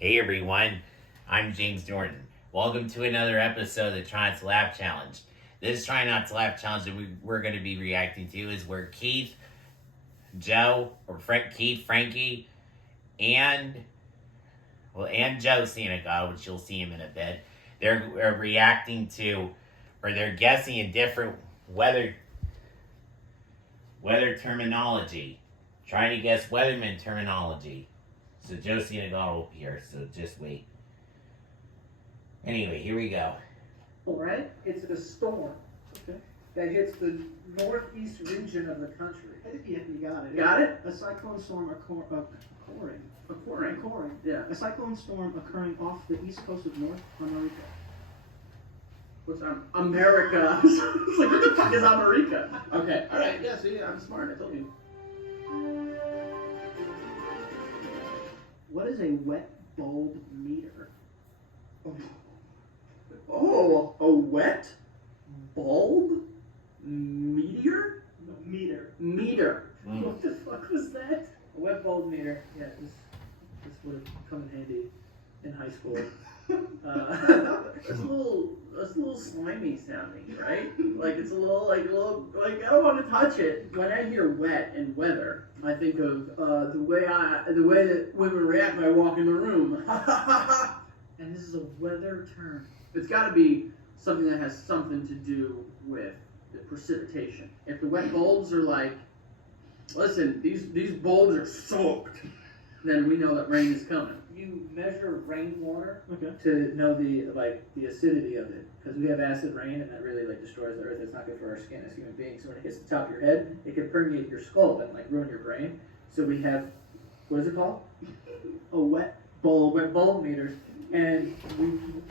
Hey everyone, I'm James Jordan. Welcome to another episode of the Try Not to Laugh Challenge. This Try Not to Laugh Challenge that we're going to be reacting to is where Keith, Joe, or Keith, Frankie, and Joe Sanaga, which you'll see him in a bit, they're reacting to, or they're guessing a different weather terminology. Trying to guess weatherman terminology. So Joe Sanaga will appear, so just wait. Anyway, here we go. Right? It's a storm that hits the northeast region of the country. I think you got it. Got it? A cyclone storm occurring. Occurring. Yeah. A cyclone storm occurring off the east coast of North America. What's America? It's like, what the fuck is America? Okay. All right. Yeah. See, I'm smart. I told you. What is a wet bulb meter? Oh, a wet bulb meteor? No, meter. Meter. What the fuck was that? A wet bulb meter, yeah, this would have come in handy in high school. It's a little slimy sounding, right? Like it's a little like I don't want to touch it. When I hear wet and weather, I think of the way that women react when I walk in the room. And this is a weather term. It's got to be something that has something to do with the precipitation. If the wet bulbs are like, listen, these bulbs are soaked, then we know that rain is coming. You measure rainwater Okay. to know the acidity of it, because we have acid rain, and that really destroys the earth. It's not good for our skin as human beings. So when it hits the top of your head, it can permeate your skull and ruin your brain. So we have, what is it called? A wet bulb. Wet bulb meters, and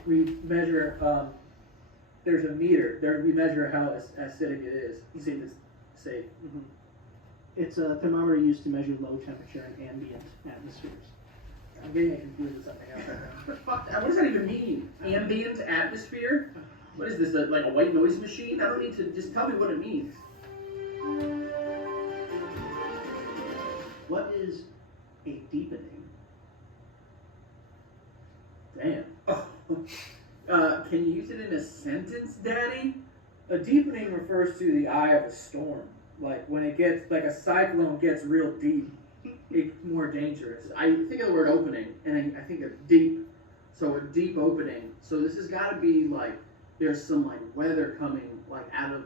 we measure. There's a meter. There we measure how acidic it is. You see this? Say. Mhm. It's a thermometer used to measure low temperature in ambient atmospheres. I'm getting confused with something else right now. What does that even mean? Ambient atmosphere? What is this, like a white noise machine? I don't need to, just tell me what it means. What is a deepening? Damn. Can you use it in a sentence, Daddy? A deepening refers to the eye of a storm. Like when it gets, like a cyclone gets real deep, it's more dangerous. I think of the word opening, and I think of deep. So a deep opening. So this has got to be like, there's some like weather coming like out of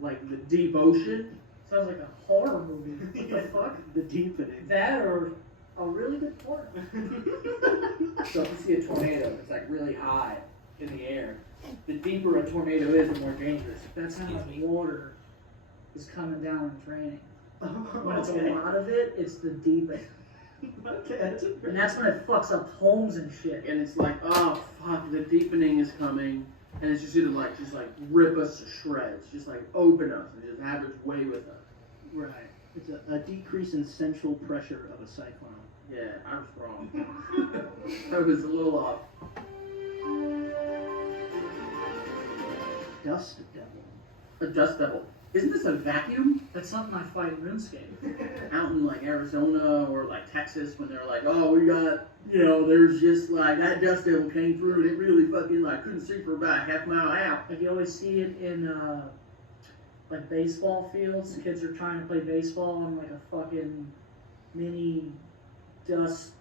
like the deep ocean. Sounds like a horror movie. What the fuck? The deepening. That or a really good porn. So if you see a tornado, it's like really high in the air. The deeper a tornado is, the more dangerous. That's how much water is coming down and draining. When it's a lot of it, it's the deepest. Okay. And that's when it fucks up homes and shit. And it's like, oh fuck, the deepening is coming, and it's just gonna just rip us to shreds, just like open us and just have its way with us. Right. It's a decrease in central pressure of a cyclone. Yeah, I was wrong. I was a little off. Dust devil. A dust devil. Isn't this a vacuum? That's something I fight in RuneScape. Out in like Arizona or like Texas, when they're like, oh, we got, there's just like that dust devil came through and it really fucking couldn't see for about a half mile out. Like you always see it in like baseball fields. Kids are trying to play baseball and like a fucking mini dust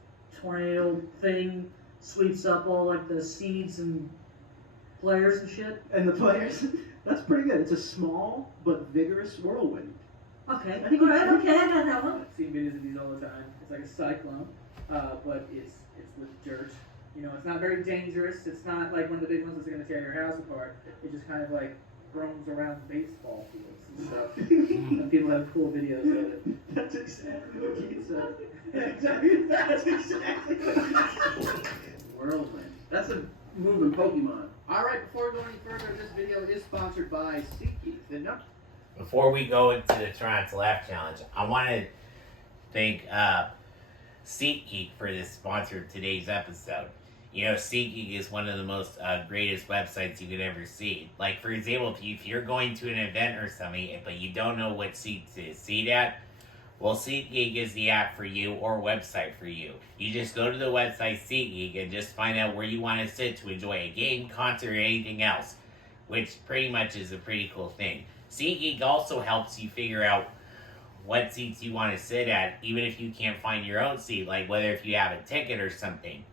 tornado thing sweeps up all like the seeds and players and shit. And the players. That's pretty good. It's a small but vigorous whirlwind. Okay. I think Alright, okay, I got that one. I've seen videos of these all the time. It's like a cyclone, but it's with dirt. It's not very dangerous. It's not like one of the big ones that's going to tear your house apart. It just kind of like roams around baseball fields and stuff. And people have cool videos of it. That's exactly what Keith said. That's exactly what Whirlwind. That's a move in Pokemon. Alright, before we go any further, this video is sponsored by SeatGeek. And Before we go into the Try Not to Laugh Challenge, I want to thank SeatGeek for this sponsor of today's episode. SeatGeek is one of the most greatest websites you could ever see. Like, for example, if you're going to an event or something, but you don't know what seat to sit at, Well, SeatGeek is the app for you or website for you. You just go to the website SeatGeek and just find out where you want to sit to enjoy a game, concert, or anything else, which pretty much is a pretty cool thing. SeatGeek also helps you figure out what seats you want to sit at, even if you can't find your own seat, like whether if you have a ticket or something.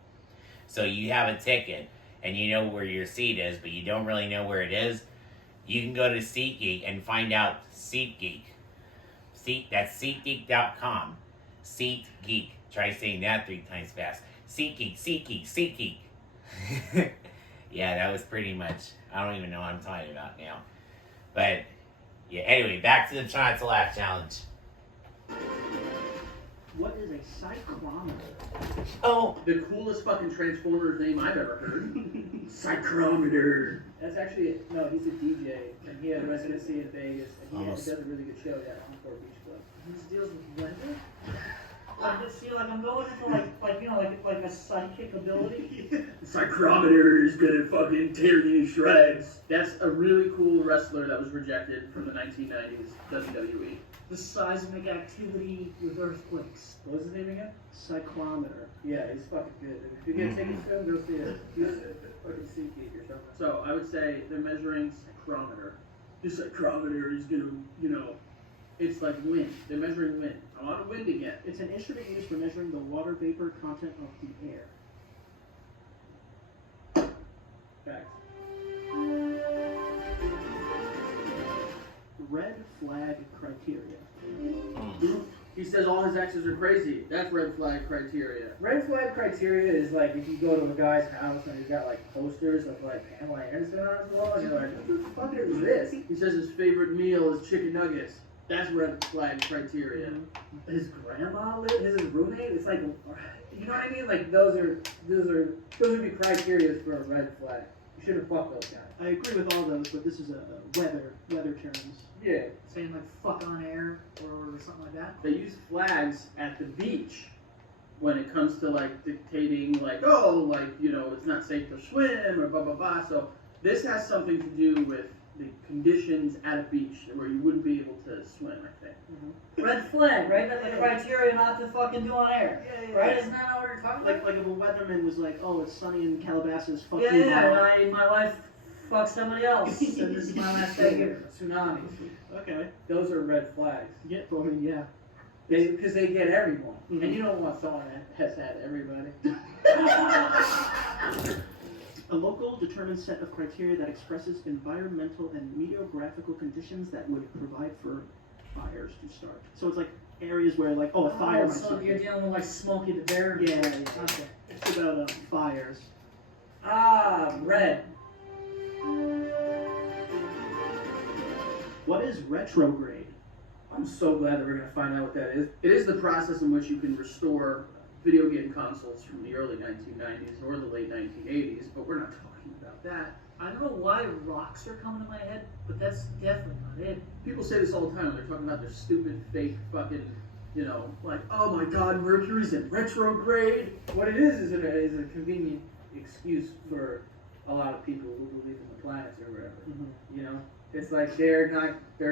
So you have a ticket and you know where your seat is, but you don't really know where it is. You can go to SeatGeek and find out SeatGeek. That's SeatGeek.com. SeatGeek. Try saying that 3 times fast. SeatGeek, SeatGeek, SeatGeek. Yeah, that was pretty much, I don't even know what I'm talking about now. But, yeah, anyway, back to the Try Not to Laugh challenge. What is a cyclometer? Oh, The coolest fucking Transformers name I've ever heard. Psychrometer. That's actually, no, he's a DJ, and he had a residency in Vegas, and he does a really good show down at Encore Beach Club. He deals with weather. I just feel like I'm going into like you know like a psychic ability. Psychrometer is gonna fucking tear you to shreds. That's a really cool wrestler that was rejected from the 1990s WWE. The seismic activity with earthquakes. What was his name again? Cyclometer. Yeah, he's fucking good. If you get tickets to him, go see it. He's fucking SeatGeek or something. So I would say they're measuring psychrometer. The psychrometer is gonna, it's like wind. They're measuring wind. A lot of wind again. It's an instrument used for measuring the water vapor content of the air. Facts. Red flag criteria. He says all his exes are crazy. That's red flag criteria. Red flag criteria is like if you go to a guy's house and he's got like posters of like Pamela Anderson on his wall, and you're like, what the fuck is this? He says his favorite meal is chicken nuggets. That's red flag criteria. His grandma his roommate. It's like, you know what I mean? Like those would be criteria for a red flag. You shouldn't fuck those guys. I agree with all those, but this is a weather terms. Yeah. Saying like fuck on air or something like that. They use flags at the beach when it comes to like dictating like, oh, like, it's not safe to swim or blah, blah, blah. So this has something to do with the conditions at a beach where you wouldn't be able to swim, I think. Red flag, right? That's the criteria not to fucking do on air. Yeah, Right? Isn't that what we're talking about? Like if a weatherman was like, oh, it's sunny in Calabasas, fuck yeah, you, yeah. Mom. My wife fucked somebody else, and this is my last day here. Tsunamis. Okay. Those are red flags. Yeah, well, I mean, yeah. Because they get everyone. Mhm. And you don't want someone that has had everybody. A local determined set of criteria that expresses environmental and meteorographical conditions that would provide for fires to start. So it's like areas where, like, a fire might So start. you're dealing with like Smokey the Bear. Yeah. Okay. It's about fires. Red. What is retrograde? I'm so glad that we're going to find out what that is. It is the process in which you can restore video game consoles from the early 1990s or the late 1980s, but we're not talking about that. I don't know why rocks are coming to my head, but that's definitely not it. People say this all the time when they're talking about their stupid, fake, fucking, like, oh my god, Mercury's in retrograde. What it is a convenient excuse for a lot of people who believe in the planets or whatever. Mm-hmm. You know? It's like they're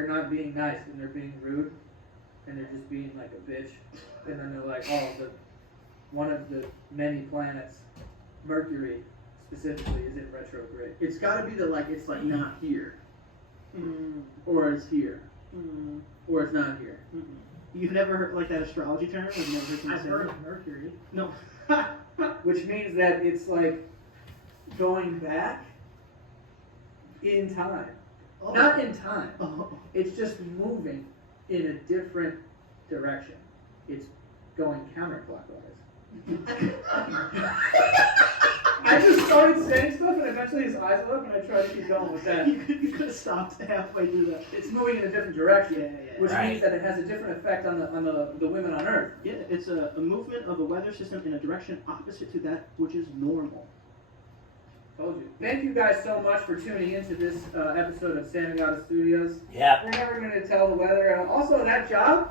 not being nice and they're being rude and they're just being like a bitch. And then they're like, one of the many planets, Mercury specifically, is in retrograde. It's got to be it's like not here, Mm. or it's here, Mm. or it's not here. Mm-mm. You've never heard like that astrology term? I've never heard someone I've say heard that. of Mercury. No. Which means that it's like going back in time. Oh. Not in time. Oh. It's just moving in a different direction. It's going counterclockwise. I just started saying stuff and eventually his eyes lit up and I tried to keep going with that. You could have stopped halfway through that. It's moving in a different direction, Yeah. which Right. means that it has a different effect on the women on Earth. Yeah, it's a movement of the weather system in a direction opposite to that which is normal. Told you. Thank you guys so much for tuning into this episode of Santa Gata Studios. Yeah. We're never going to tell the weather. And also, that job,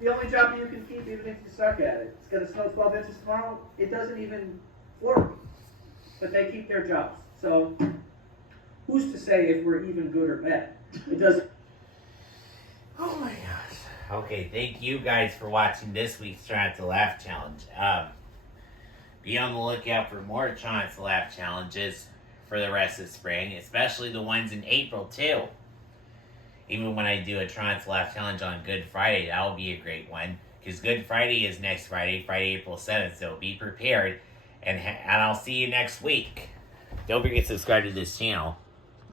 the only job you can keep even if you suck at it. It's going to snow 12 inches tomorrow. It doesn't even floor me. But they keep their jobs. So, who's to say if we're even good or bad? It doesn't. Oh my gosh. Okay, thank you guys for watching this week's Try Not to Laugh challenge. Be on the lookout for more Try Not to Laugh challenges for the rest of spring, especially the ones in April too. Even when I do a Try Not to Laugh challenge on Good Friday, that will be a great one. Because Good Friday is next Friday, Friday, April 7th, so be prepared. And I'll see you next week. Don't forget to subscribe to this channel.